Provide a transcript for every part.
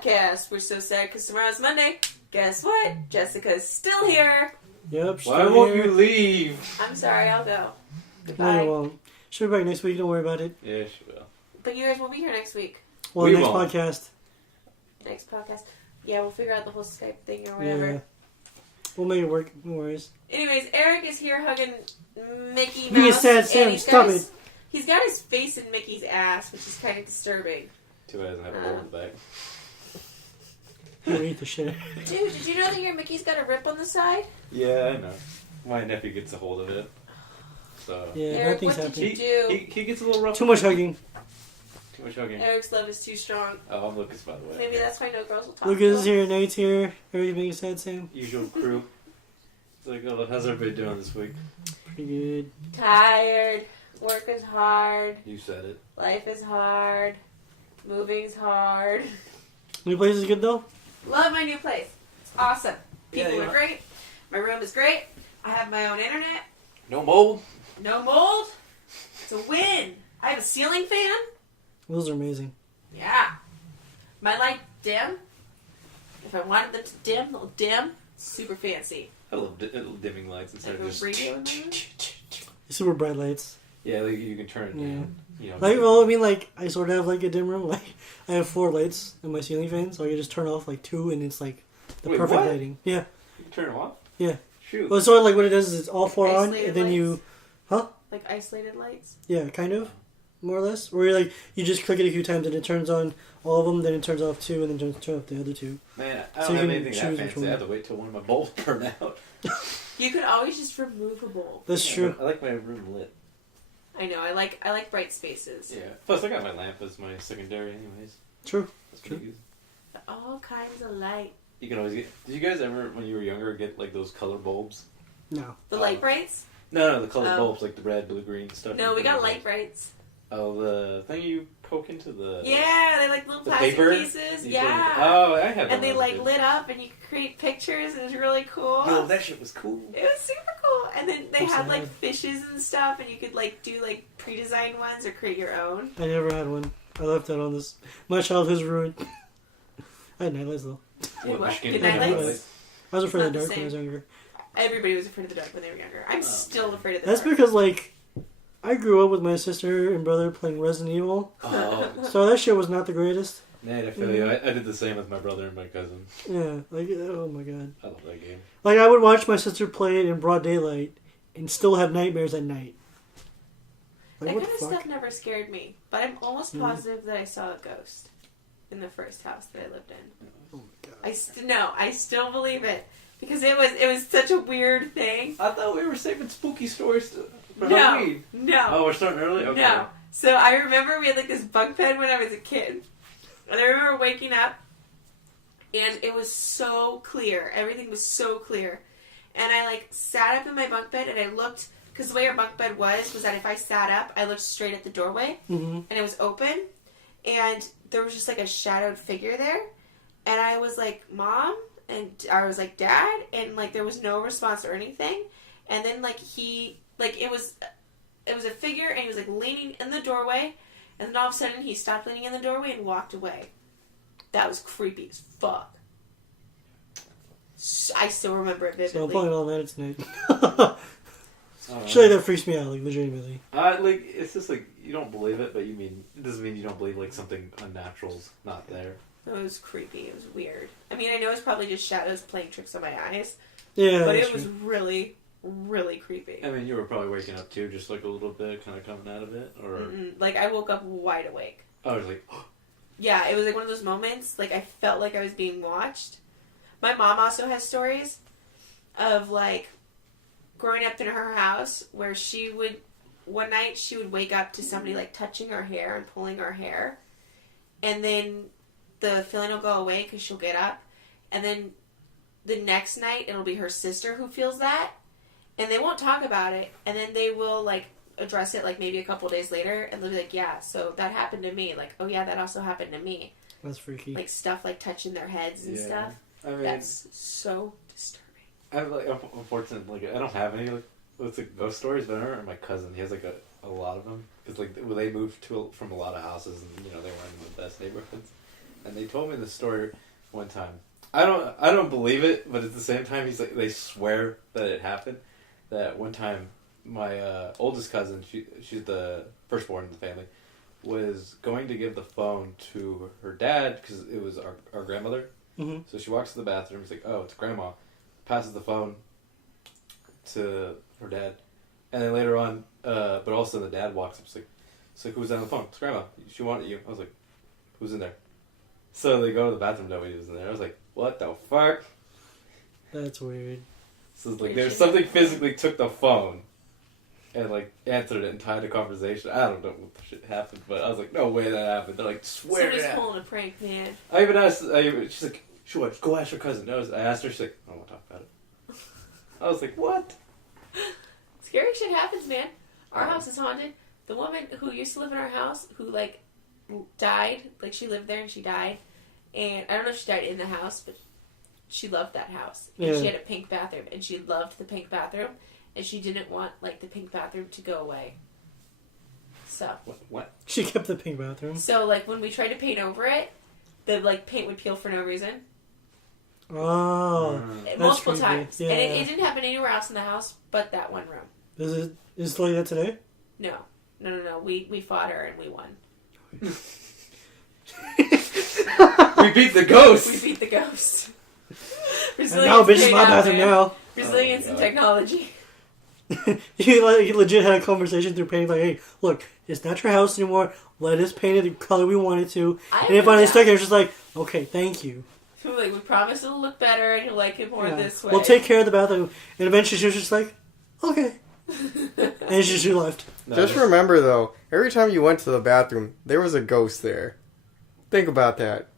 podcast. We're so sad because tomorrow's Monday. Guess what? Jessica's still here. Yep. Why won't you leave? I'm sorry, I'll go. Goodbye. No, you won't. She'll be back next week. Don't worry about it. Yeah, she will. But you guys won't be here next week. Well, we next won't. podcast. Next podcast. Yeah, we'll figure out the whole Skype thing or whatever. Yeah. We'll make it work. No worries. Anyways, Erik is here hugging Mickey Mouse. Being a sad Sam, stop it. He's got his face in Mickey's ass, which is kind of disturbing. Too bad I doesn't have a hole in the back. He'll eat the shit. Dude, did you know that your Mickey's got a rip on the side? Yeah, I know. My nephew gets a hold of it. So Yeah, Eric, nothing's what happening. did you do? He gets a little rough. Too much hugging. Too much hugging. Eric's love is too strong. Oh, I'm Lucas, by the way. Maybe that's why no girls will talk Lucas to is him. here. Nate's here. Everything being sad, Sam. Usual crew. It's like, oh, how's everybody doing this week? Pretty good. Tired. Work is hard. You said it. Life is hard. Moving's hard. New place is good though. Love my new place. It's awesome. Yeah, People yeah. are great. My room is great. I have my own internet. No mold. No mold. It's a win. I have a ceiling fan. Those are amazing. Yeah. My light dim. If I wanted them to dim, they'll dim. Super fancy. I love dimming lights instead Like of a just. radio in my room. Super bright lights. Yeah, like you can turn it down. You know, Like, well, I mean, like, I sort of have like a dim room. Like, I have 4 lights in my ceiling fan, so I can just turn off like 2, and it's like the Wait, perfect what? lighting. Yeah. you can turn them off? Yeah. Shoot. Well, sort of like what it does is it's all 4 on, Isolated and then you, lights? Like isolated lights. yeah, kind of, more or less. Where you're like you just click it a few times and it turns on all of them, then it turns off 2, and then turns off the other 2. Man, I So don't you have can anything choose that which fancy. one. I have to wait till one of my bulbs burn out. You could always just remove a bulb. That's Yeah, true. I like my room lit. I know. I like bright spaces. Yeah. Plus, I got my lamp as my secondary, anyways. True. That's pretty good. All kinds of light. You can always get. Did you guys ever, when you were younger, get like those color bulbs? No. The light brights? No, the color Oh. bulbs, like the red, blue, green stuff. No, we got light brights. Oh, the thing you poke into the. Yeah, they like little The plastic paper? pieces. You Yeah. Oh, I had. And they one like too. lit up, and you could create pictures. It was really cool. Yo, that shit was cool. It was super cool. And then they What's had that? like fishes and stuff, and you could like do like pre-designed ones or create your own. I never had one. I left that on this. My childhood's ruined. I had nightlights though. What? Michigan Good night night lights? lights? I was afraid Not of the the dark when I was younger. Everybody was afraid of the dark when they were younger. I'm still afraid of the That's dark. because like I grew up with my sister and brother playing Resident Evil, Oh, so that shit was not the greatest. Nate, I feel you. I did the same with my brother and my cousin. Yeah, like oh my god. I love that game. Like I would watch my sister play it in broad daylight and still have nightmares at night. Like That what kind the of fuck? stuff never scared me, but I'm almost Mm. positive that I saw a ghost in the first house that I lived in. Oh my god. I still believe it because it was such a weird thing. I thought we were saving spooky stories for No, Halloween. no, Oh, we're starting early? Okay. no. So I remember we had like this bunk bed when I was a kid, and I remember waking up, and it was so clear. Everything was so clear, and I like sat up in my bunk bed and I looked. Because the way our bunk bed was that if I sat up, I looked straight at the doorway, Mm-hmm. and it was open, and there was just like a shadowed figure there, and I was like, Mom, and I was like, Dad, and like there was no response or anything, and then like it was a figure, and he was like leaning in the doorway, and then all of a sudden he stopped leaning in the doorway and walked away. That was creepy as fuck. I still remember it So I'm vividly. playing all that tonight. Shit, that freaks me out, like legitimately. Like it's just like you don't believe it, but it doesn't mean you don't believe like something unnatural's not there. It was creepy. It was weird. I mean, I know it's probably just shadows playing tricks on my eyes, Yeah, but that's it was true. really, really creepy. I mean, you were probably waking up too, just like a little bit, kind of coming out of it, or Like, I woke up wide awake. I was like, Yeah, it was like one of those moments, like, I felt like I was being watched. My mom also has stories of, like, growing up in her house where one night she would wake up to somebody, like, touching her hair and pulling her hair. And then the feeling will go away because she'll get up. And then the next night it'll be her sister who feels that. And they won't talk about it. And then they will, like, address it, like, maybe a couple days later. And they'll be like, yeah, so that happened to me. Like, oh, yeah, that also happened to me. That's freaky. Like, stuff, like, touching their heads and Yeah. stuff. I mean, That's so disturbing. I'm fortunate. Like, I don't have any like ghost stories, but I remember my cousin. He has like a lot of them because like when they moved from a lot of houses, and you know they weren't in the best neighborhoods. and they told me the story one time. I don't believe it, but at the same time, he's like, they swear that it happened. That one time, my oldest cousin, she's the firstborn in the family, was going to give the phone to her dad because it was our grandmother. Mm-hmm. So she walks to the bathroom. He's like, "Oh, it's grandma." Passes the phone to her dad, and then later on, but also the dad walks up. It's like, "Who's on the phone?" "It's grandma. She wanted you." I was like, "Who's in there?" So they go to the bathroom. Nobody was in there. I was like, "What the fuck?" That's weird. So it's like there's something physically took the phone and like answered it and tied a conversation. I don't know what the shit happened, but I was like, no way that happened. They're like, swear Somebody's it. pulling a prank, man. I even asked. She's like, sure, go ask your cousin. I asked her. She's like, I don't want to talk about it. I was like, what? Scary shit happens, man. Our house is haunted. The woman who used to live in our house, who like died, like she lived there and she died, and I don't know if she died in the house, but she loved that house. And Yeah. she had a pink bathroom, and she loved the pink bathroom, and she didn't want like the pink bathroom to go away. So What? She kept the pink bathroom. So like when we tried to paint over it, the like paint would peel for no reason. Oh. Multiple creepy. times. Yeah. And it didn't happen anywhere else in the house but that one room. Is it like that today? No. We fought her and we won. We beat the ghost. We beat the ghost. And now, bitch, it's paid my out, bathroom man. now. Resilience and technology. You legit had a conversation through painting, like, hey, look, it's not your house anymore. Let us paint it the color we want it to. And then finally stuck there, it's just like, okay, thank you. Like, we promise it'll look better and you'll like it more this way. We'll take care of the bathroom. And eventually she was just like, okay. And she left. No, Just remember, though, every time you went to the bathroom, there was a ghost there. Think about that.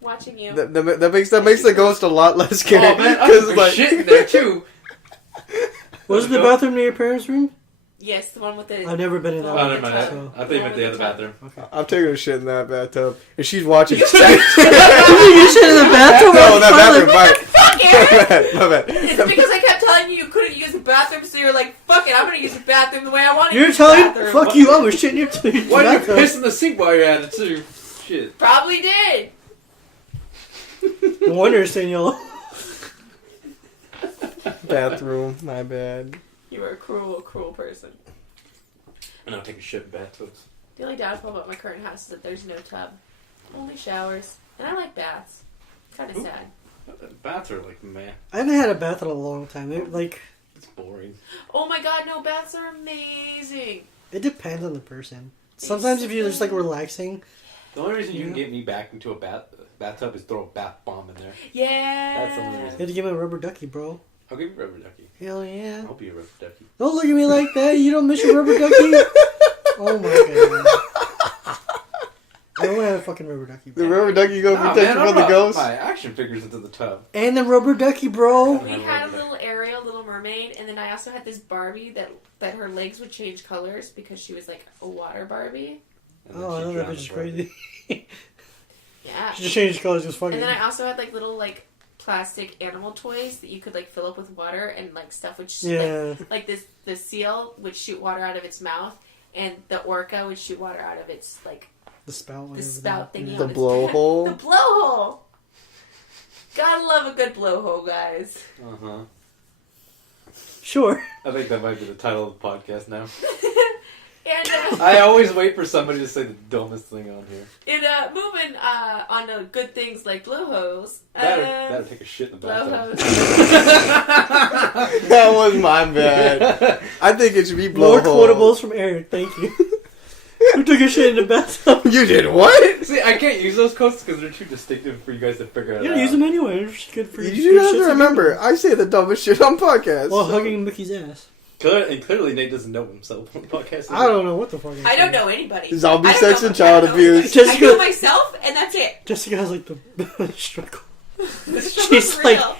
Watching you. That makes the ghost a lot less scary. Oh man, I Because took shit in there too. Was it the bathroom near your parents' room? Yes, the one with the... I've never been in that Oh, Oh, one. never mind. So. I thought you meant the other bathroom. I'm taking a shit in that bathtub, and she's watching. You shit in the bathroom? No, that bathroom. Fuck it! My bad. It's because I kept telling you couldn't use the bathroom, so you're like, fuck it, I'm gonna use the bathroom the way I want to You're use the telling? bathroom. Fuck you, I was shitting your Why did you bathtub. piss in the sink while you're at it too? Shit. Probably did. No wonder you're saying yellow. Bathroom. My bad. You were a cruel, cruel person. And I'm taking shit in bathtubs. The only downfall about my current house is that there's no tub. Only showers. And I like baths. Kind of sad. Baths are like, man, I haven't had a bath in a long time. it's boring. Oh my god, no, baths are amazing. It depends on the person. Sometimes if you're just like relaxing. The only reason you can get me back into a bathtub is throw a bath bomb in there. Yeah. That's the only You reason. had to give me a rubber ducky, bro. I'll give you rubber ducky. Hell yeah. I'll be a rubber ducky. Don't look at me like that. You don't miss your rubber ducky? Oh my god. I don't have a fucking rubber ducky, The bro. rubber ducky go Nah, protect man, you from the I'm ghost. my action figures into the tub. And the rubber ducky, bro. We had a little Ariel, Little Mermaid, and then I also had this Barbie that her legs would change colors because she was like a water Barbie. And then Oh, I she know that drowned bitch is the Barbie. crazy. Yeah. She just changed colors, just fucking. And then I also had like little like plastic animal toys that you could like fill up with water and like stuff would Yeah. like this the seal would shoot water out of its mouth and the orca would shoot water out of its like The spout. the spout thingy. The on its blowhole? The blowhole. Gotta love a good blowhole, guys. Uh-huh. Sure. I think that might be the title of the podcast now. And I always wait for somebody to say the dumbest thing on here. moving on to good things like blowholes. Better take a shit in the bathtub. Blowholes. That was my bad. I think it should be More blowhole. quotables from Erik, thank you. Who took a shit in the bathtub? You did what? See, I can't use those quotes because they're too distinctive for you guys to figure out. You gotta use them anyway. They're just good for You good should have shit to to remember. I say the dumbest shit on podcasts. do. While hugging Mickey's ass. And clearly Nate doesn't know himself on the podcast. I don't know what the fuck. I don't know anybody. Zombie I don't sex know- and child I don't know abuse. anybody. I know myself, and that's it. Jessica has like the struggle. This She's is like- real.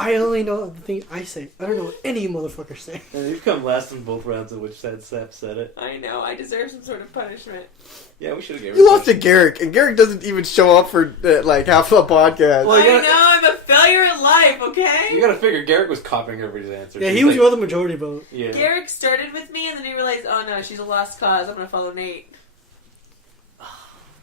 I only know the thing I say. I don't know what any motherfucker say. And you've come last in both rounds in which Sad Sap said it. I know. I deserve some sort of punishment. Yeah, we should have given You lost to Garrick, and Garrick doesn't even show up for like half the podcast. Well, you I gotta- know. I'm a failure in life. Okay. You gotta figure Garrett was copying everybody's answer. Yeah, He's he was like, the majority vote. Yeah. Garrick started with me, and then he realized, oh no, she's a lost cause. I'm gonna follow Nate.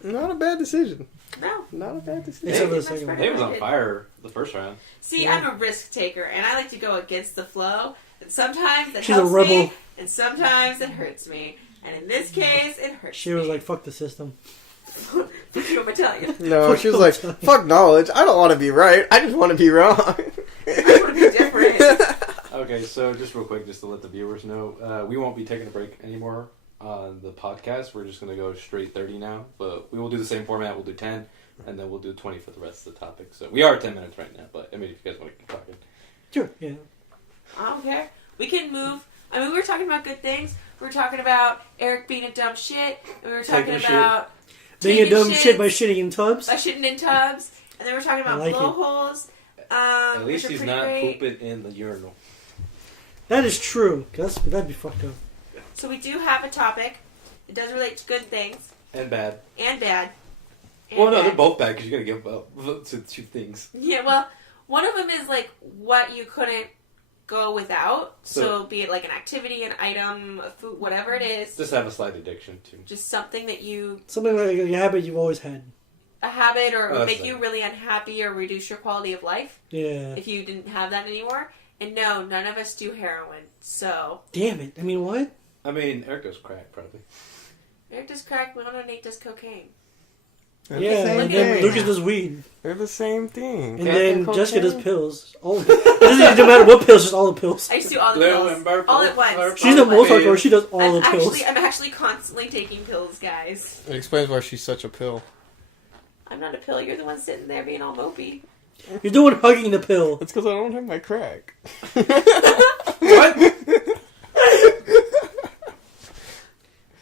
Not a bad decision. No. Not a bad decision. Except for the Much second one. better. They was on fire the first round. See, Yeah. I'm a risk taker, and I like to go against the flow. And sometimes that She's a helps rebel. me, and sometimes it hurts me. And in this case, it hurts She was like, fuck the system. Fuck you, I'm Italian. No, she was like, fuck knowledge. I don't want to be right. I just want to be wrong. I want to be different. Okay, so just real quick, just to let the viewers know, we won't be taking a break anymore on the podcast. We're just going to go straight 30 now, but we will do the same format. We'll do 10, and then we'll do 20 for the rest of the topics. So we are at 10 minutes right now, but I mean, if you guys want to keep talking. Sure, yeah. I don't care. We can move. I mean, we were talking about good things. We were talking about Eric being a dumb shit. And we were talking Taking a about Being a taking dumb shit by shits, shitting in tubs. by shitting in tubs. And then we're talking about I like it. blowholes. At which least are he's pretty not great. pooping in the urinal. That is true. That'd be fucked up. So we do have a topic. It does relate to good things And bad. and bad. And Well, no, bad. they're both bad because you got to give up to two things. Yeah, well, one of them is like what you couldn't go without. So So- be it like an activity, an item, a food, whatever it is. Just have a slight addiction to. Just something that you, Something like a habit you've always had. a habit, or it would that's make fine. you really unhappy or reduce your quality of life Yeah. if you didn't have that anymore. And no, none of us do heroin. So Damn it. I mean, what? I mean, Eric goes crack, probably. Eric does crack, Leona and Nate does cocaine. They're Yeah, the and same then thing. Lucas does weed. They're the same thing. And Crack then cocaine. Jessica does pills. All it doesn't matter what pills, just all the pills. I used to do all the Blue pills. and purple, All at once. purple. She's All the at most once. hardcore. She does all the pills. I'm actually constantly taking pills, guys. It explains why she's such a pill. I'm not a pill. You're the one sitting there being all mopey. You're doing hugging the pill. It's because I don't have my crack. What?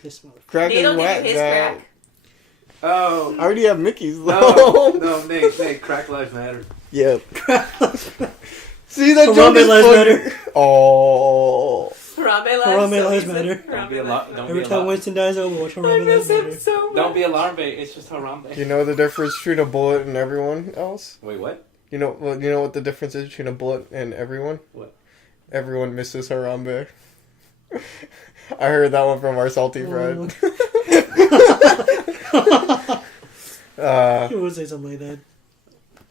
This motherfucker. Crack Nate is will give wet, you his Dad. crack. Oh. I already have Mickey's No, though. no, Nate, crack lives matter. Yep. See that Harambe joke is lives funny. matter. Oh. Harambe lives matter. Don't be a lot. Don't Every be a time lot. Winston dies, I will watch I Harambe miss lives him matter. so much. Don't be alarmed, it's just Harambe. You know the difference between a bullet and everyone else? Wait, what? You know what the difference is between a bullet and everyone? What? Everyone misses Harambe. I heard that one from our salty friend. You would say something like that.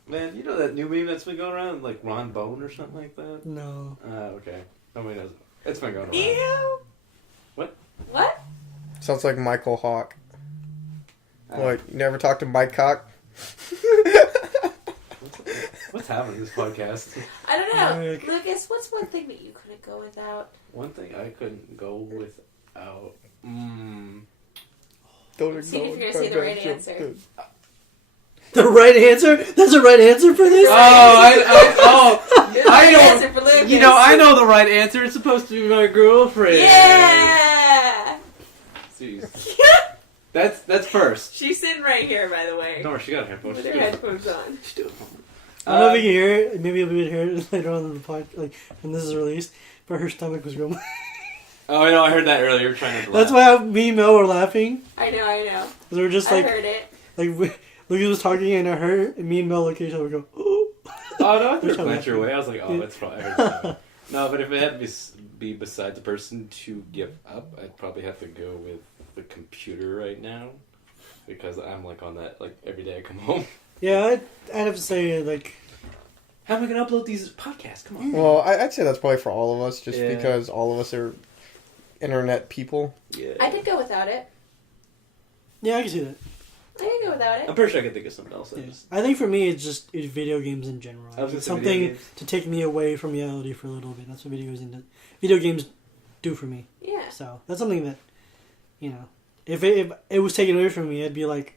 Man, you know that new meme that's been going around, like Ron Bone or something like that? No. Okay. Nobody knows. It's been going around. Ew. What? What? Sounds like Michael Hawk. Uh, What, you never talked to Mike Hawk? What's happening in this podcast? I don't know. Eric. Lucas, what's one thing that you couldn't go without? One thing I couldn't go without. Don't See if you're gonna say the right answer. The right answer? There's a right answer for this? I know. Answer for Lucas. You know, I know the right answer. It's supposed to be my girlfriend. Yeah! Jeez. That's first. She's sitting right here, by the way. Don't worry, she got her headphones. With her headphones on. I don't know if you can hear it. Maybe you'll be able to hear it later on in the podcast, like when this is released. But her stomach was real. Oh, I know. I heard that earlier. Trying to. That's why me and Mel were laughing. I know. 'Cause we were just I like, heard it. Lucas was talking and I heard, and me and Mel looked at each other and go, ooh. Oh no! I Which threw a I'm glance your laughing. way. I was like, oh, that's probably. I heard that. No, but if it had to be beside the person to give up, I'd probably have to go with the computer right now, because I'm like on that like every day I come home. Yeah, I'd have to say, like, How am I gonna upload these podcasts? Come on. Well, I'd say that's probably for all of us, just Yeah. because all of us are internet people. Yeah. I could go without it. yeah, I can see that. I could go without I'm it. pretty sure I could think of something else. Yeah. I think for me, it's video games in general. I was gonna It's say video something games. to take me away from reality for a little bit. That's what video games do for me. Yeah. So that's something that, if it was taken away from me, I'd be like,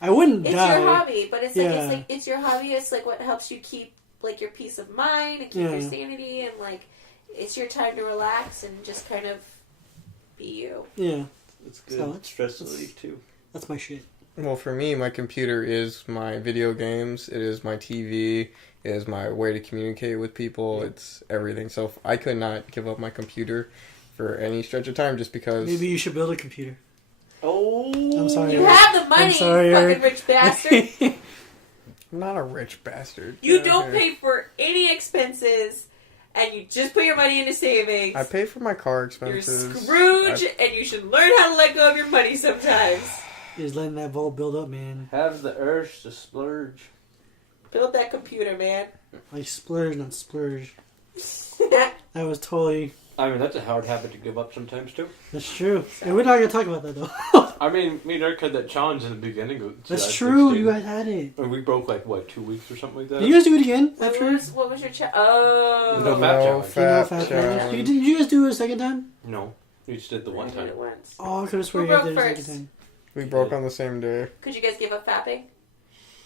I wouldn't It's die. your hobby, but it's Yeah. like it's your hobby. It's like what helps you keep like your peace of mind and keep your Yeah. sanity, and like it's your time to relax and just kind of be you. Yeah, It's good. So, Stress relief too. that's my shit. Well, for me, my computer is my video games. It is my TV. It is my way to communicate with people. It's everything. So I could not give up my computer for any stretch of time just because... Maybe you should build a computer. Oh, I'm sorry. You have the money, I'm sorry, you fucking Eric. rich bastard. I'm not a rich bastard. You Get don't out here. pay for any expenses, and you just put your money into savings. I pay for my car You're expenses. Scrooge, and you should learn how to let go of your money sometimes. is letting that vault build up, man. Have the urge to splurge. Build that computer, man. Like splurge, not splurge. That was totally... I mean, that's a hard habit to give up sometimes, too. That's true. And we're not going to talk about that, though. I mean, me and Erik had that challenge in the beginning. Of That's true. You guys had it. And we broke, 2 weeks or something like that? Did you guys do it again after? What was your Oh. The fat challenge. Did you guys do it a second time? No. We just did the one I did time. it once. Oh, I could have sworn Who you did it broke a first? second time. We broke on the same day. Could you guys give up fapping?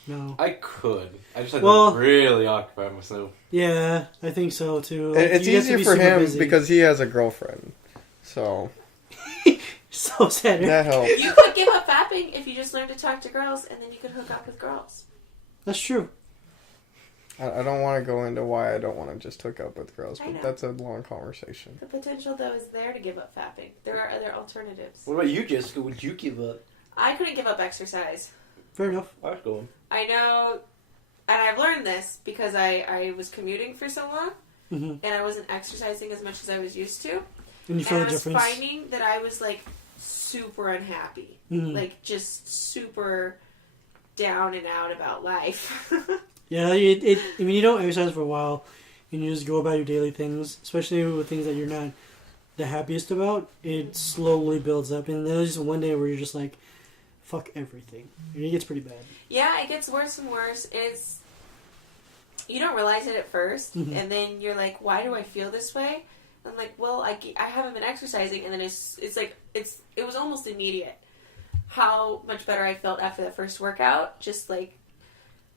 No. I could. I just had to really occupy myself. Yeah, I think so, too. Like, It's you have to easier be for super him busy. because he has a girlfriend. So, So sad. that helps. You could give up fapping if you just learned to talk to girls, and then you could hook up with girls. That's true. I don't want to go into why I don't want to just hook up with girls, I but know. that's a long conversation. The potential, though, is there to give up fapping. There are other alternatives. What about you, Jessica? Would you give up? I couldn't give up exercise. Fair enough. I was going. I know, and I've learned this because I was commuting for so long, Mm-hmm. and I wasn't exercising as much as I was used to. And you feel And the I was difference. finding that I was, super unhappy. Mhm. Just super down and out about life. Yeah, I mean, you don't exercise for a while, and you just go about your daily things, especially with things that you're not the happiest about. It slowly builds up, and then there's just one day where you're just like, fuck everything. And it gets pretty bad. Yeah, it gets worse and worse. You don't realize it at 1st, Mhm. and then you're like, why do I feel this way? I'm like, well, I haven't been exercising, and then it was almost immediate how much better I felt after that first workout. Just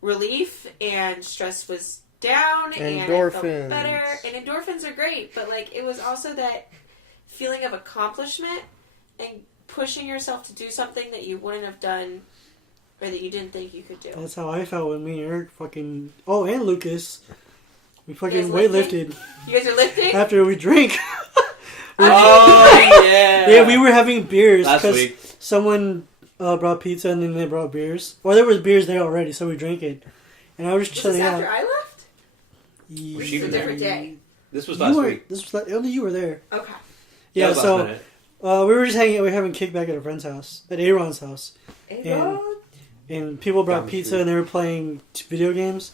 relief, and stress was down, and I felt Endorphins. better. And endorphins are great, but it was also that feeling of accomplishment and pushing yourself to do something that you wouldn't have done or that you didn't think you could do. That's how I felt when me and Erik fucking... Oh, and Lucas. We fucking You guys weightlifted You guys are lifting? after we drank. Oh, yeah! Yeah, we were having beers Last because week. someone brought pizza and then they brought beers. Or there was beers there already, so we drank it. And I was just Was this chilling after out. I left? Yeah. Was she a different day? This was You last weren't. week. This was only you were there. Okay. Yeah, That was last so minute. we were just hanging out. We were having kickback at a friend's house, at Aaron's house, and people brought Down the pizza street. and they were playing video games.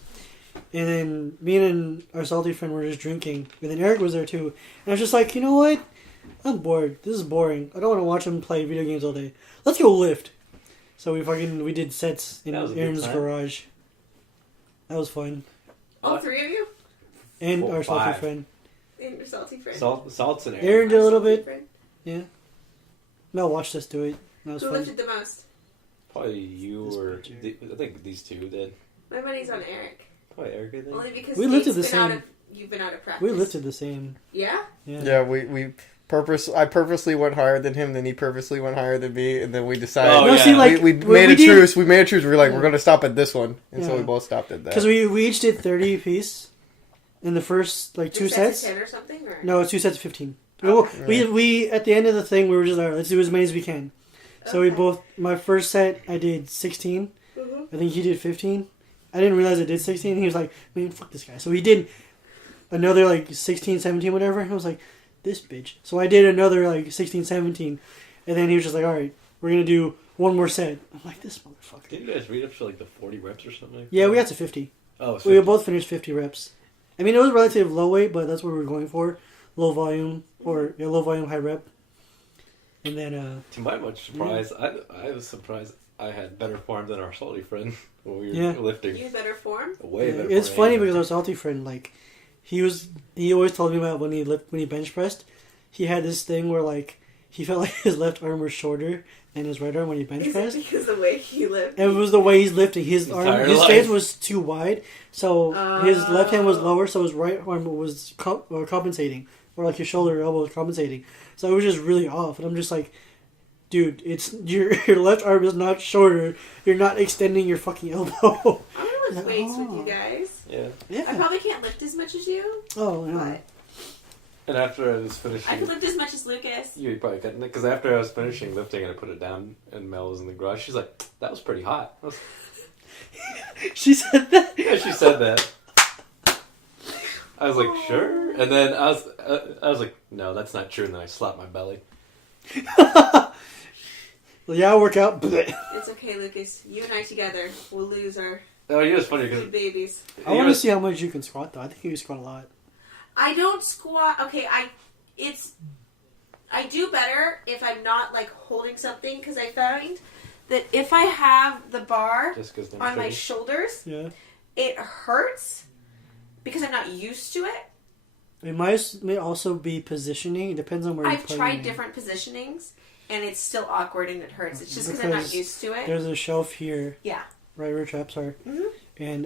And then me and our salty friend were just drinking, and then Erik was there too. And I was just like, you know what? I'm bored. This is boring. I don't want to watch him play video games all day. Let's go lift. So we did sets in That was a good Aaron's time. garage. That was fun. All three of you? And Four, our salty five. friend. And your salty friend? Salt's in there. Aaron did a little Salty bit. friend? Mel watched us do it. That was Who fun. lifted the most? Probably you This or... picture. I think these two did. My money's on Erik. Probably Erik, I think. Only because We lifted Nate's the been same. You've been out of practice. We lifted the same. Yeah? Yeah, I purposely went higher than him, then he purposely went higher than me, and then we decided. Oh, No, yeah. see, like we we made a did- truce. We made a truce. We were like, we're going to stop at this one, and so Yeah. we both stopped at that. Because we each did 30 apiece in the first two Two sets. of 10 or something? Or? No, it's 2 sets of 15. Okay. We at the end of the thing we were just like, let's do as many as we can. So we Okay. both, my first set I did 16. Mhm. I think he did 15. I didn't realize I did 16. He was like, man, fuck this guy. So he did another 16, 17, whatever. And I was like, this bitch. So I did another 16, 17. And then he was just like, all right, we're going to do one more set. I'm like, this motherfucker. Didn't you guys read up to the 40 reps or something like Yeah, that? we got to 50. Oh, it's We 50. both finished 50 reps. I mean, it was relative low weight, but that's what we were going for. Low volume, or low volume, high rep. And then, To my much surprise, I was surprised I had better form than our salty friend when we were Yeah. lifting. You better form? Way yeah, better it's form funny than because our salty friend, he always told me about when he bench pressed, he had this thing where he felt like his left arm was shorter than his right arm when he bench Is it pressed. because the way he lived? And it was the way he's lifting. His Entire stance life. was too wide, so his left hand was lower, so his right arm was compensating, or his shoulder or elbow was compensating. So it was just really off, and I'm just like, dude, it's your left arm is not shorter. You're not extending your fucking elbow. I'm gonna lift weights with you guys. Yeah. I Yeah. probably can't lift as much as you, Oh, no. but And after I was finishing... I could lift as much as Lucas. You probably couldn't, because after I was finishing lifting and I put it down and Mel was in the garage, she's like, that was pretty hot. She said that. Yeah, she said that. I was like, sure. And then I was like, no, that's not true. And then I slapped my belly. Well, yeah, I work out. It's okay, Lucas. You and I together will lose our Oh, you know, it's funny good because babies. I want to see how much you can squat, though. I think you can squat a lot. I don't squat. Okay, I do better if I'm not like holding something because I find that if I have the bar on my shoulders, it hurts because I'm not used to it. It may also be positioning. It depends on where you're playing. I've tried different positionings, and it's still awkward and it hurts. It's just because I'm not used to it. There's a shelf here. Yeah. Right where your traps are. Mm-hmm. And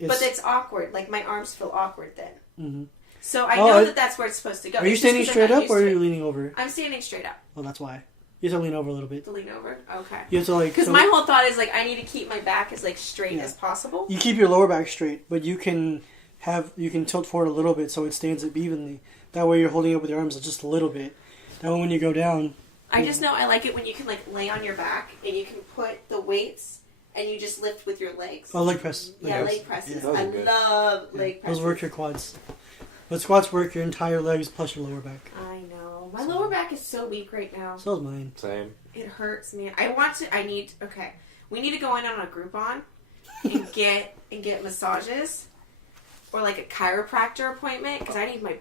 but it's awkward. Like, my arms feel awkward then. Mm-hmm. So I know that that's where it's supposed to go. Are you standing straight up or are you leaning over? I'm standing straight up. Well, that's why. You have to lean over a little bit. To lean over? Okay. You have to because my whole thought is like I need to keep my back as like straight as possible. You keep your lower back straight, but you can tilt forward a little bit so it stands up evenly. That way you're holding it with your arms just a little bit. That way when you go down... I just know I like it when you can like lay on your back and you can put the weights and you just lift with your legs. Oh, leg press. Leg presses. I love leg presses. Those work your quads. But squats work your entire legs plus your lower back. I know. My lower back is so weak right now. So is mine. Same. It hurts, man. Okay. We need to go in on a Groupon and get massages. Or like a chiropractor appointment because I need my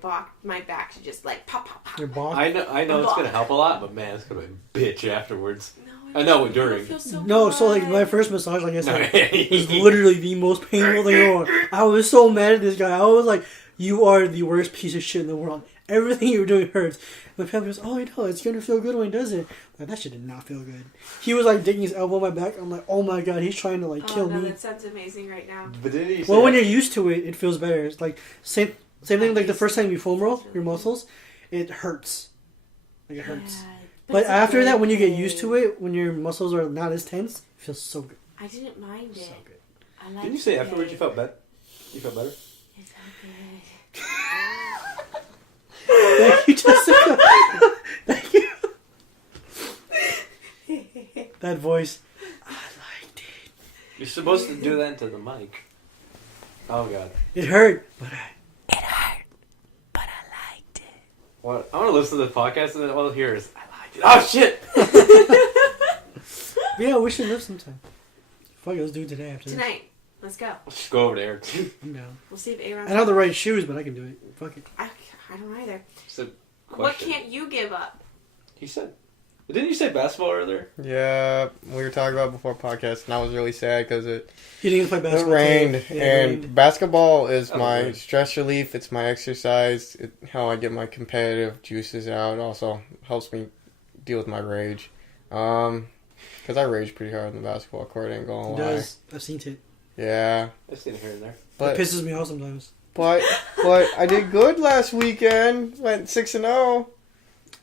back to just like pop. Your back? I know it's gonna help a lot, but man, it's gonna be a bitch afterwards. No, I know during. So like my first massage, like I said, was literally the most painful thing ever. I was so mad at this guy. I was like, "You are the worst piece of shit in the world. Everything you're doing hurts." My family goes, "Oh, I know. It's gonna feel good when he does it." Like, that shit did not feel good. He was like digging his elbow in my back. I'm like, "Oh my god, he's trying to like kill me." That sounds amazing right now. But did he? Well, when you're used to it, it feels better. It's like same thing. Like the first time you foam roll your muscles, it hurts. Like it hurts. Yeah, but after that, when you get used to it, when your muscles are not as tense, it feels so good. I didn't mind it. So good. I liked Didn't you say afterwards you felt better? You felt better? It felt good. Thank you, Jessica. Thank you. That voice. I liked it. You're supposed to do that into the mic. Oh god. It hurt, but I liked it. What? I want to listen to the podcast and then all I'll hear is I liked it. Oh shit. yeah, we should live sometime. Fuck it, let's do it today after Tonight. Let's go. Let's just go over to Erik. I'm down. We'll see if Aaron. I don't have the right shoes, but I can do it. Fuck it. I don't either. So, What can't you give up? He said. Didn't you say basketball earlier? Yeah, we were talking about before podcast, and I was really sad because He didn't play basketball. It rained, today. basketball is my stress relief. It's my exercise. How I get my competitive juices out. It also helps me deal with my rage. Because I rage pretty hard on the basketball court. I ain't gonna lie. It does. I've seen it. Yeah. I've seen it here and there. But it pisses me off sometimes. But I did good last weekend. Went 6-0.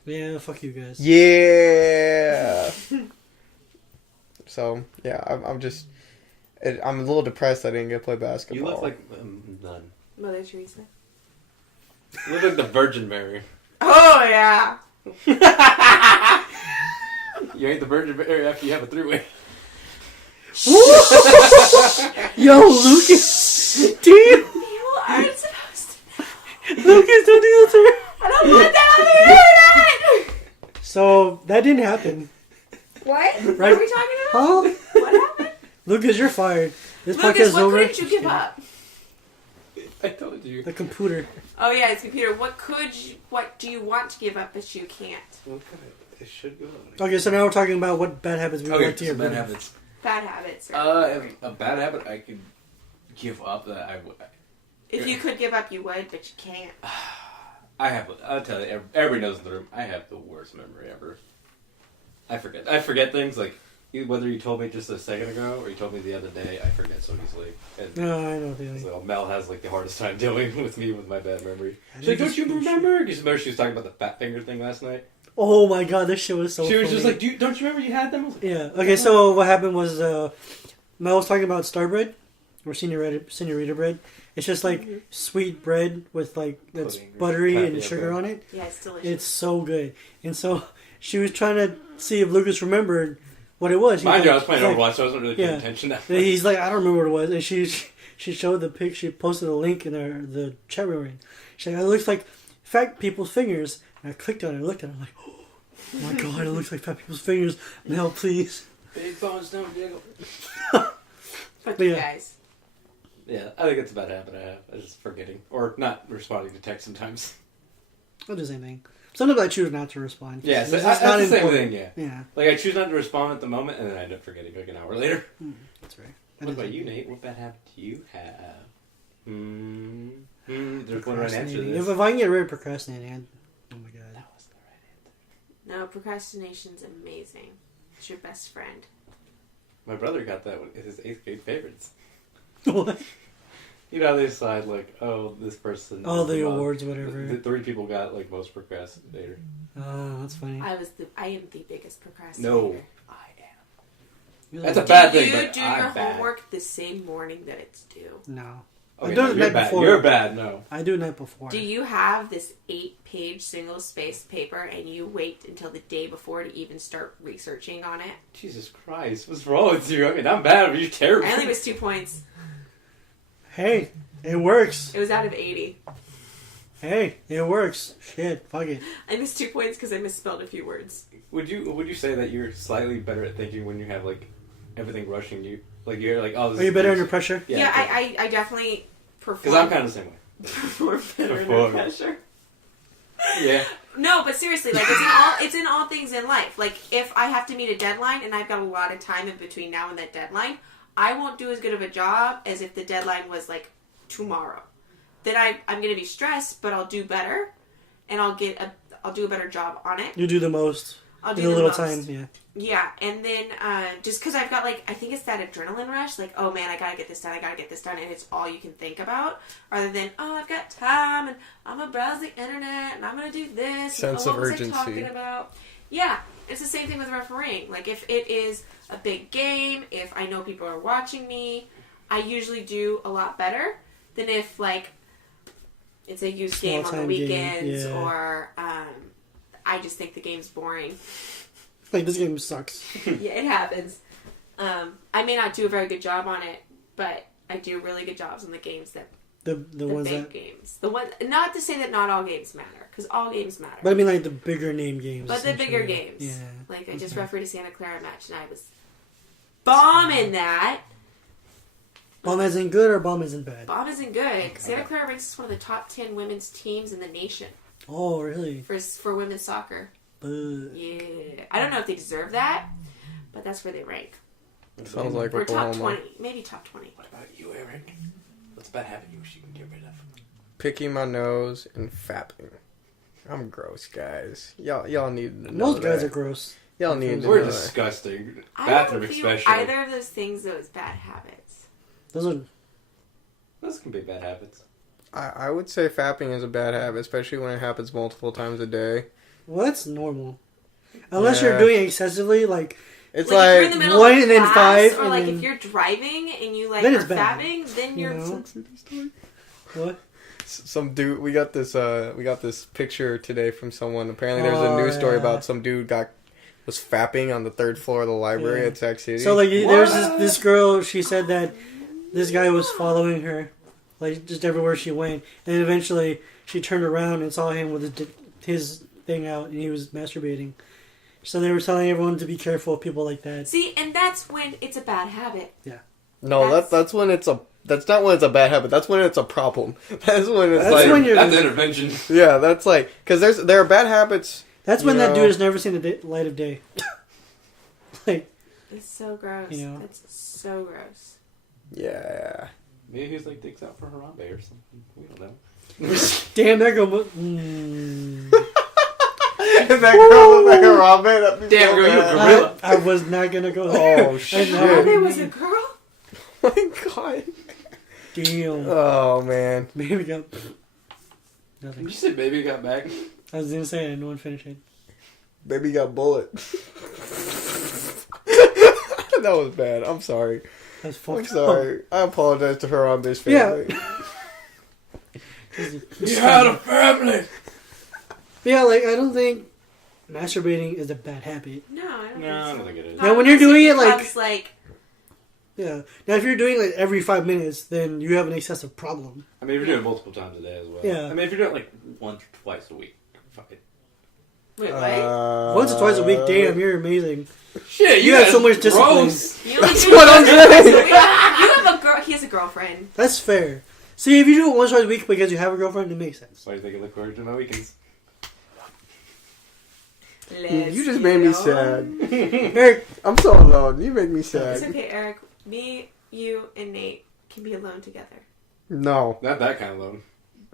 Yeah, fuck you guys. Yeah. So yeah, I'm a little depressed I didn't get to play basketball. You look like none. Mother Teresa. You look like the Virgin Mary. Oh yeah. You ain't the Virgin Mary after you have a three-way. Yo, Lucas. Dude. You aren't supposed to know. Lucas, don't do that to her. I don't want that on the internet. So that didn't happen. What? Right? What are we talking about? Huh? What happened? Lucas, you're fired. This podcast Lucas, is what over. couldn't you give up? I told you. The computer. Oh yeah, it's computer. What do you want to give up that you can't? Okay, it should go. Okay, so now we're talking about what bad habits we would like to get rid bad of. habits. Bad habits. Right? A bad habit I could give up that I would. If you could give up, you would, but you can't. I'll tell you, everybody knows in the room, I have the worst memory ever. I forget things, like, whether you told me just a second ago, or you told me the other day, I forget so easily. And No, I know the feeling. so Mel has, like, the hardest time dealing with me with my bad memory. She's like, don't you remember? Because remember she was talking about the fat finger thing last night? Oh my god, this shit was so She was funny. just like, don't you remember you had them? I was like, Yeah. Okay, so what happened was Mel was talking about star bread or senorita bread. It's just like sweet bread with like that's buttery and sugar on it. Yeah, it's delicious. It's so good. And so she was trying to see if Lucas remembered what it was. Mind you, I was playing Overwatch, so I wasn't really paying attention. He's like, I don't remember what it was. And she showed the picture. She posted a link in the chat room. She's like, it looks like fat people's fingers. And I clicked on it and looked at it. I'm like, oh. Oh my god, it looks like fat people's fingers. No, please. Big bones don't jiggle. Fuck you guys. Yeah, I think it's a bad habit I have. I just forgetting. Or not responding to text sometimes. I'll do the same thing. Sometimes I choose not to respond. Yeah, so It's that's not the same important. thing, yeah. Yeah. Like, I choose not to respond at the moment, and then I end up forgetting like an hour later. That's right. What about you, Nate? What bad habit do you have? There's one right answer to this. If I can get rid of procrastinating, oh my god. That was the right answer. No, procrastination's amazing. It's your best friend. My brother got that one. It's his 8th grade favorites. What? You know, they decide, like, oh, this person... Oh, the awards, whatever. The 3 people got, like, most procrastinator. Oh, that's funny. I am the biggest procrastinator. No, I am. You're That's like, a bad thing, Do you but do I'm your bad. homework the same morning that it's due? No. Okay, I do it no, the you're night bad. before. You're bad, no. I do it the night before. Do you have this 8-page single-spaced paper and you wait until the day before to even start researching on it? Jesus Christ, what's wrong with you? I mean, I'm bad, but you're terrible. I only missed 2 points. Hey, it works. It was out of 80. Hey, it works. Shit, fuck it. I missed 2 points because I misspelled a few words. Would you say that you're slightly better at thinking when you have, like, everything rushing you? Like, you're like, oh, this Are you is better crazy. under pressure? Yeah, I definitely perform. Because I'm kind of the same way. perform better under Perform. pressure. Yeah. No, but seriously, like it's in all things in life. Like if I have to meet a deadline and I've got a lot of time in between now and that deadline, I won't do as good of a job as if the deadline was like tomorrow. Then I'm going to be stressed, but I'll do better, and I'll do a better job on it. You do the most. I'll do in a the little most. time, yeah. Yeah, and then just because I've got like, I think it's that adrenaline rush, like, oh man, I gotta get this done, and it's all you can think about, rather than, oh, I've got time, and I'm gonna browse the internet, and I'm gonna do this, Sense and, of what was urgency. I talking about? Yeah, it's the same thing with refereeing. Like, if it is a big game, if I know people are watching me, I usually do a lot better than if, like, it's a youth game on the weekends, yeah. or I just think the game's boring. Like, this game sucks. Yeah, it happens. I may not do a very good job on it, but I do really good jobs on the games that The ones big that... games. The one, not to say that not all games matter, because all games matter. But I mean, like, the bigger name games. But the bigger essentially. games. Yeah. Like, I just refereed a Santa Clara match, and I was bombing that. Bomb isn't good or bomb isn't bad? Bomb isn't good. Santa Clara ranks as one of the top 10 women's teams in the nation Oh, really? for women's soccer. Yeah. I don't know if they deserve that, but that's where they rank. Sounds like Or top Oklahoma. 20, maybe top 20. What about you, Erik? What's a bad habit you wish you could get rid of? Picking my nose and fapping. I'm gross, guys. Y'all need to know Most guys that. are gross. Y'all need to We're know that. disgusting. I Bathroom don't view especially. either of those things as bad habits. Those can be bad habits. I would say fapping is a bad habit, especially when it happens multiple times a day. Well, that's normal. Unless Yeah. you're doing it excessively, like... It's Like, if you're in like the middle one of and then class, five, or and like then- if you're driving and you like Then are it's bad. fapping, then you're. You know? What? some dude. We got this picture today from someone. Apparently, there's a news story yeah. about some dude was fapping on the 3rd floor of the library Yeah. at Sac City. So, like, there's this girl, she said that this guy was following her, like, just everywhere she went. And eventually, she turned around and saw him with his thing out, and he was masturbating. So they were telling everyone to be careful of people like that. See, and that's when it's a bad habit. no, that's when it's a. That's not when it's a bad habit. That's when it's a problem. That's when it's That's like. when you're- That's intervention. Yeah, that's like because there are bad habits. That's when You that know. dude has never seen the light of day. Like, It's so gross. You know. It's so gross. Yeah. Maybe he's like dicks out for Harambe or something. We don't know. damn, there go... That girl with the Harambe, that'd be Damn, so girl, you bad. a gorilla. I was not gonna go there. Oh, shit. There was a girl. Oh my god. Damn. Oh man. Maybe got... Did Nothing. you say baby got back? I was gonna say I didn't want to finish it. Baby got bullet. That was bad. I'm sorry. That's I'm fucked sorry. I apologize to Harambe's family. You had a family. Yeah, like, I don't think masturbating is a bad habit. No, I don't No, I think don't so. think it is. Now, when you're doing it, like- Becomes, like Yeah. Now, if you're doing, like, every 5 minutes, then you have an excessive problem. I mean, if you're doing it multiple times a day as well. Yeah. I mean, if you're doing it like once or twice a week, fine. Wait, what? Once or twice a week. Damn, you're amazing. Shit, You have so much discipline. That's what I'm saying. You have a girl. He has a girlfriend. That's fair. See, if you do it once or twice a week because you have a girlfriend, it makes sense. Why do you think I look forward to my weekends? You just made me sad. Eric, I'm so alone. You make me sad. It's okay, Eric. Me, you, and Nate can be alone together. No. Not that kind of loan.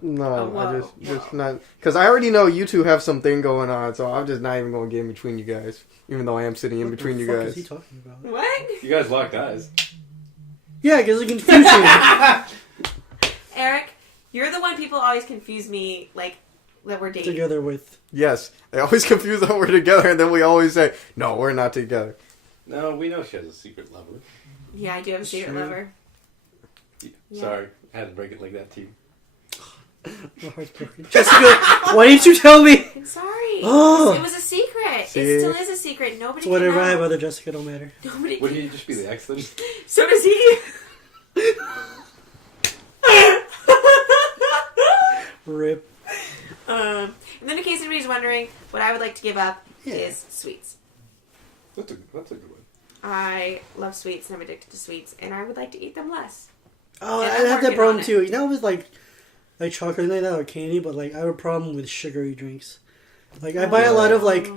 No, Oh, I whoa, just not because I already know you two have something going on, so I'm just not even going to get in between you guys. Even though I am sitting in between you What guys. is he talking about? What? You guys locked eyes. Yeah, because it confused you. Eric, you're the one people always confuse me like that we're dating. Together with. Yes, they always confuse that we're together, and then we always say, "No, we're not together." No, we know she has a secret lover. Yeah, I do have a secret Sure. lover. Yeah. Sorry, I had to break it like that to you. My heart's broken. Jessica, why didn't you tell me? I'm sorry. Oh. It was a secret. See? It still is a secret. Nobody So whatever can I know. have other Jessica don't matter. Nobody Wouldn't can. you just be the ex then? So does he. Rip. And then in case anybody's wondering, what I would like to give up Yeah. is sweets. That's a good one. I love sweets and I'm addicted to sweets, and I would like to eat them less. Oh, Yeah, I I'm have that working problem on it. too. You know, with like chocolate like that or candy, but like I have a problem with sugary drinks. Like I buy a lot of like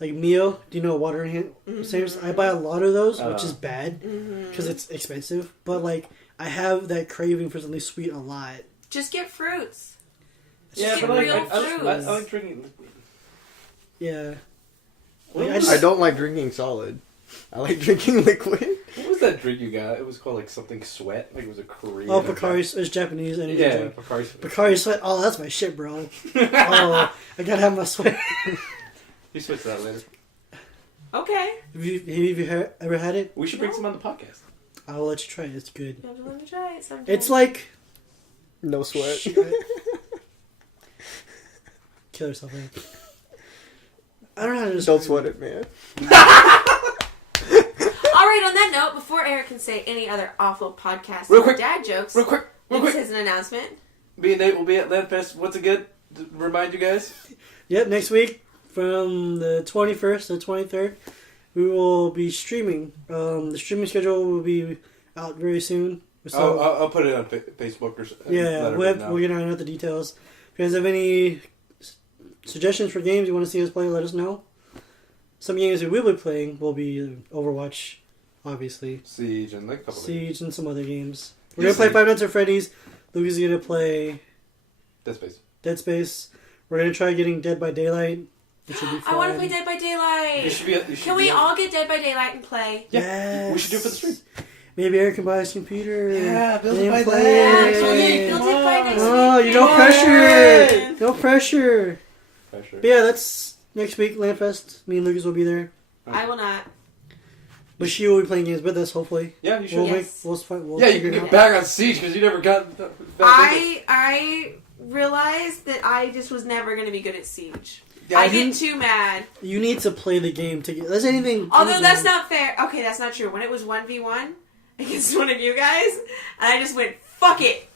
Mio. Do you know water in hand? Mm-hmm. I buy a lot of those, which is bad Mm-hmm. because it's expensive. But like I have that craving for something sweet a lot. Just get fruits. Yeah, get but real I fruits. like drinking liquid. Yeah. What Like, was I don't like drinking solid. I like drinking liquid. What was that drink you got? It was called like something sweat. Like it was a Korean. Oh, Pocari. It's Japanese energy Yeah, drink. Pocari. Pocari Sweat. Oh, that's my shit, bro. Oh, I gotta have my sweat. You switch that later. Okay. Have you ever had it? We should bring some on the podcast. I will let you try it. It's good. You have to let me try it sometime. It's like No sweat. kill yourself, man. I don't know how to Don't describe sweat it, man. Alright, on that note, before Eric can say any other awful podcast Real or quick. dad jokes, Real quick. this is an announcement. Me and Nate will be at Landfest. What's it good? To remind you guys. Yep, next week from the 21st to the 23rd, we will be streaming. The streaming schedule will be out very soon. So, I'll put it on Facebook or something. yeah, we'll get on out the details. If you guys have any suggestions for games you want to see us play, let us know. Some games we will be playing will be Overwatch, obviously. Siege and like a couple of Siege and some other games. We're Yeah, going to play Siege. Five Nights at Freddy's. Lucas is going to play Dead Space. Dead Space. We're going to try getting Dead by Daylight. It should be fun. I want to play Dead by You Daylight. should be. Can we all get Dead by Daylight and play? Yeah, Yes. we should do it for the stream. Maybe Eric can buy his computer. Yeah, build and it by play. Yeah, then. build it by next Oh, week. you don't pressure. No pressure. Pressure. But yeah, that's next week, Landfest. Me and Lucas will be there. I will not. But she will be playing games with us, hopefully. Yeah, you should. We'll Yes. we'll Yeah, you figure can it get out. back on Siege because you never got. Back I realized that I just was never going to be good at Siege. Yeah, I you- get too mad. You need to play the game to get. That's anything. Although anything. that's not fair. Okay, that's not true. When it was 1v1 against one of you guys, and I just went, fuck it.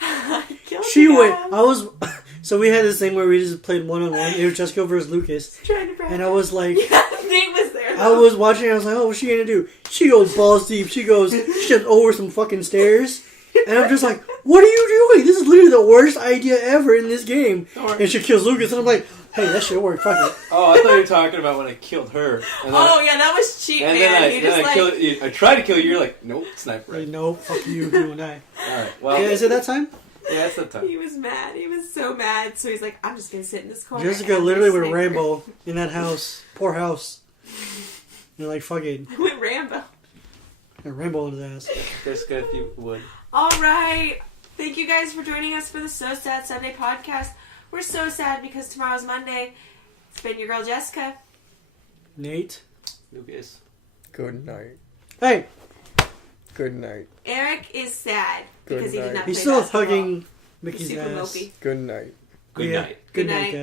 I killed She you went. guys. I was. So we had this thing where we just played 1-on-1. It was Jessica versus Lucas, Trying to practice. and I was like, Yeah, Nate was there. I was watching. And I was like, oh, what's she gonna do? She goes balls deep. She jumps over some fucking stairs, and I'm just like, what are you doing? This is literally the worst idea ever in this game. And she kills Lucas, and I'm like, hey, that shit worked. Fuck it. Oh, I thought you were talking about when I killed her. And then, Oh, yeah, that was cheap, and man. then You just like... killed you. I tried to kill you. You're like, nope, sniper. Like, Right. no, fuck you. You and I. All right. Well, Yeah, is it that time? yeah, that's the time. He was mad. He was so mad. So he's like, I'm just going to sit in this corner. Jessica and literally just went sniper. Rambo in that house. Poor house. You're like, fuck it. I went Rambo. And Rambo in his ass. Jessica, if you would. All right. Thank you guys for joining us for the So Sad Sunday podcast. We're so sad because tomorrow's Monday. It's been your girl, Jessica. Nate. Lucas. Good night. Hey, Good night. Eric is sad because he did Good not night. play he's still basketball. hugging He's Mickey's super ass. mopey. Good night. Good Yeah. night. Good Good night, night. guys.